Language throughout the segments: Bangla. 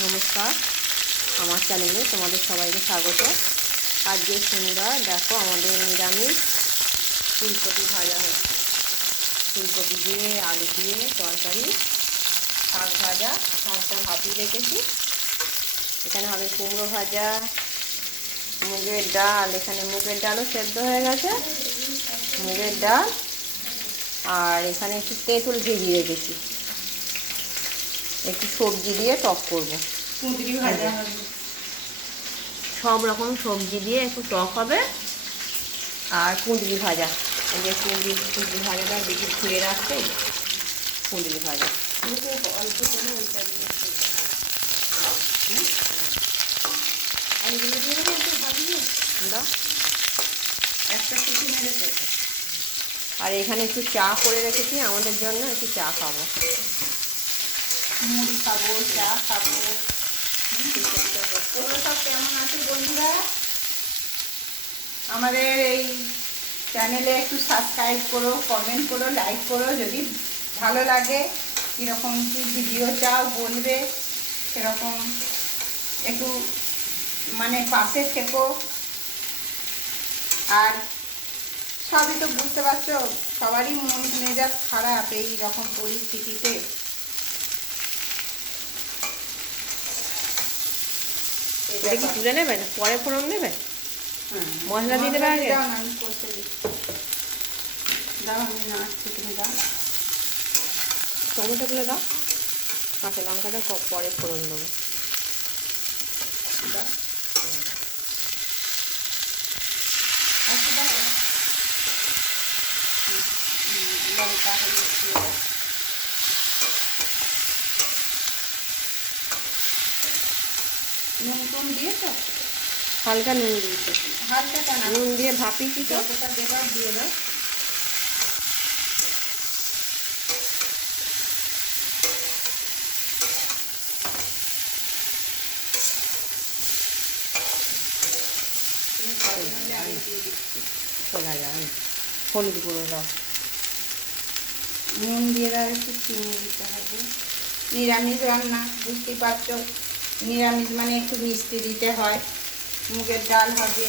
নমস্কার, আমার চ্যানেলে তোমাদের সবাইকে স্বাগত। আজকে শনিবার, দেখো আমাদের নিরামিষ ফুলকপি ভাজা হচ্ছে। ফুলকপি দিয়ে আলু দিয়ে তরকারি, শাক ভাজা, শাকটা ভাপিয়ে রেখেছি। এখানে হবে কুমড়ো ভাজা, মুগের ডাল, এখানে মুগের ডালও সেদ্ধ হয়ে গেছে, মুগের ডাল। আর এখানে একটু তেঁতুল ভিজিয়ে রেখেছি, একটু সবজি দিয়ে টক করবো। কুঁদরি ভাজা হবে, সব রকম সবজি দিয়ে একটু টক হবে। আর কুঁদরি ভাজা, এই যে কুঁদরি ভাজাটা দেখি ধুয়ে রাখছে, কুঁদরি ভাজা অল্প করে ওইটা দিয়ে এইগুলো দিয়ে দেবো, একটু ভাজিয়ে দাও। একটা সিটি মেরে দেবো। আর এখানে একটু চা করে রেখেছি আমাদের জন্য, একটু চা খাবো, মুড়ি খাবো, চা খাবো। তোমরা সব কেমন আছো বন্ধুরা? আমাদের এই চ্যানেলে একটু সাবস্ক্রাইব করো, কমেন্ট করো, লাইক করো। যদি ভালো লাগে, কীরকম কী ভিডিও চাও বলবে, সেরকম একটু মানে পাশে থেকো। আর সবই তো বুঝতে পারছো, সবারই মন মেজাজ খারাপ এই রকম পরিস্থিতিতে। এটা কি তুলে নেবে না পরে ফোড়ন দেবে? মশলা দিয়ে দেবে আগে? দাও না, আমি করতে দিচ্ছি। দাও, আমি নাড়ছি, তুমি দাও। টমেটোগুলো দাও, কাঁচা লঙ্কাটা পরে ফোড়ন দেবো। দাও, আচ্ছা দাও। লঙ্কা হলুদ দিয়ে দাও। নুন টুন দিয়েছো? হালকা নুন দিয়েছি, হালকাটা না, নুন দিয়ে ভাপিয়েছি তো। যতটা দেবার দিয়ে দাও। খোলা যায়, হলুদ গুঁড়ো দাও। নুন দিয়ে দাও, একটু চিনি দিতে হবে। নিরামিষ রান্না, বুঝতেই পারছো, নিরামিষ মানে একটু মিষ্টি দিতে হয়। মুগের ডাল হবে।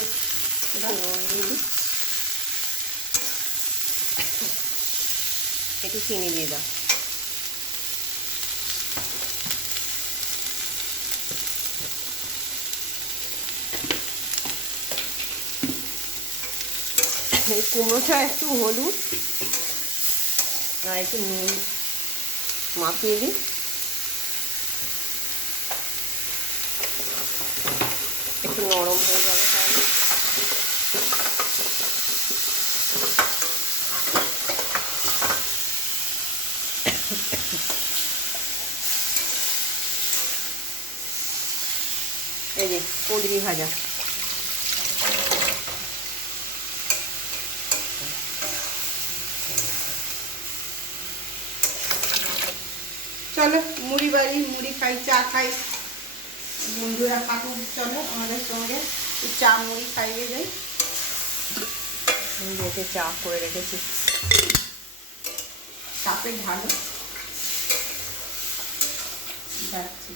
একটু চিনি দিয়ে দাও। এই কুমড়োটা একটু হলুদ আর একটু নুন মাখিয়ে দিই। একটু নরম হয়ে যাবে তাহলে। এই যে কুঁদরি ভাজা, চলো মুড়ি বাড়ি, মুড়ি খাই, চা খাই। বন্ধুরা কাকুক, চলো আমাদের সঙ্গে চা মুড়ি খাইয়ে যাই। রেখে চা করে রেখেছি, কাপে ঢালো, যাচ্ছি।